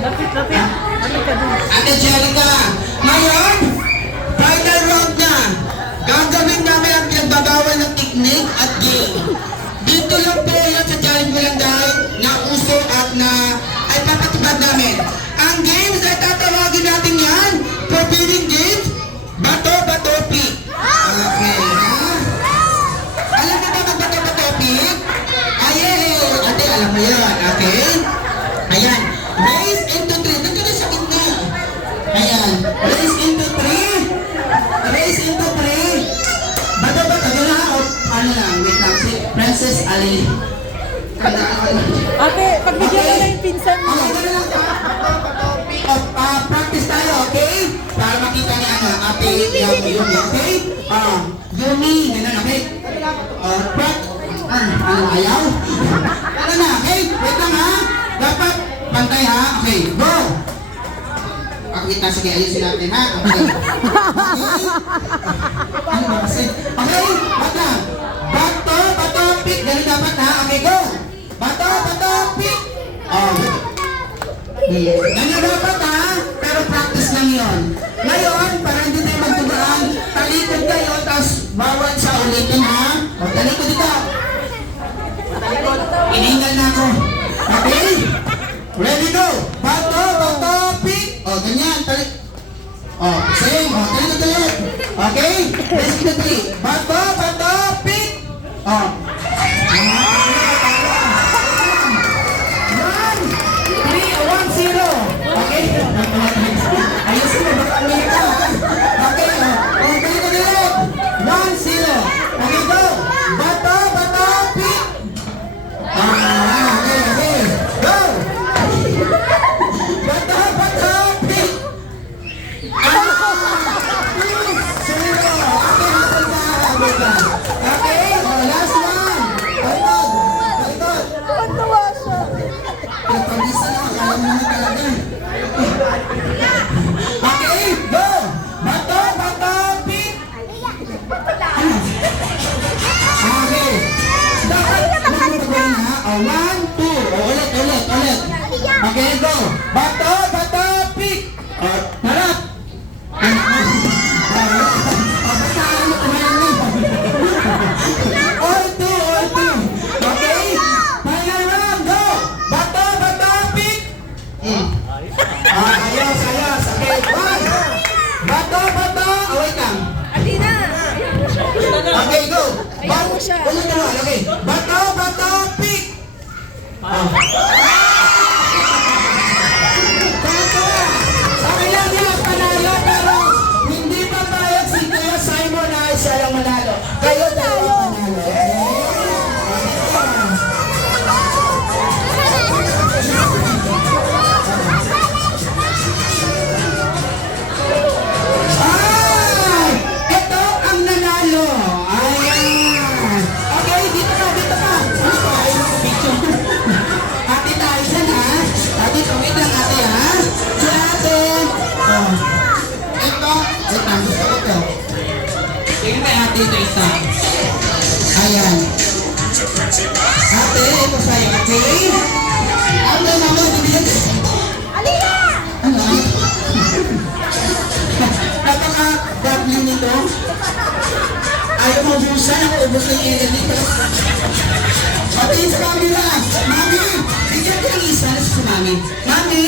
Lapit. Ate Jerica, ngayon, final round na. Gagawin namin ang pinagbabawal ng technique at game. Dito lang po yan sa challenge mo lang dahil na uso at na ay papatupad namin. Ang games ay tatawagin natin yan, forbidden games, bato, pick. Okay, ha? Alam mo ba mag-bato, pick? Ayun, ate, alam mo yan, okay? Ayan, race into 3. Dito na sa gitna. Ayan, race into 3. Race into 3. Bato, doon na, o ano lang, wait lang, si Princess Ali. Ate, pagbigyan mo na yung pinsan mo. Okay, gano'n lang. Practice tayo, okay? Para makita niya ano, ate, Yumi, okay? Yumi, gano'n, okay? Ano, ayaw? Ano na, okay? Wait lang ha. Dapat pantay ha. Okay, go! Pakita, sige, ayusin natin ha. Okay. Ano ba kasi? Okay, bata. Bato, pick. Ganun dapat ha. Okay, go! Bato, pick. Ganyan dapat ha. Pero practice lang yun. Ngayon, para hindi tayo magtugaan, talikod kayo, tapos bawal sa ulitin ha. Talikod dito. Iningal na ako. Okay? Ready, go! Bato, pick. Ganyan. Same. Talikod ulit. Okay? Let's get the 3. Bato, pick. Okay? Ayusin mo, baka ano ito? Okay, talikod ulit. 1-0. Okay, go! Bato, pick. Okay. Go! Bato, pick. 2-0. Okay, last one. Talikod. Tuwan-tuwa siya. Pagpagisa na, kaya mo naman talaga. Okay, go! Bato, pick. Okay. Dapat magpapagawin ha. 1, 2. Ulit. Okay, go! Bato, pick. Harap. All two. Okay? Final round, go! Bato, pick. Ayos. Okay, one. Bato. Wait lang. Atina! Okay, go! Ayaw mo siya. Ulit na lang, okay. Bato, pick! Okay lang yan, panalo, pero hindi pa bayad si Kuya Simon na siya lang manalo. Kayo dalawa panalo. Ay! Ito ang nanalo. Ayan. Okay, dito ka. Ano ba? Ate tayo dyan ha. Ate, wait lang ate ha. Sila ate. Ito. Wait lang, gusto ko ito. Tingnan kay ate ito isa. Ayan. Ate, ito sa'yo, okay? Ate, mama, bibigyan ko. Alina! Ano? Napaka-gabli nito. Ayaw mo busan, ako ubos na yung dito. Okay, sa camera. Mami, bigyan ko ng isa na si Mami. Mami?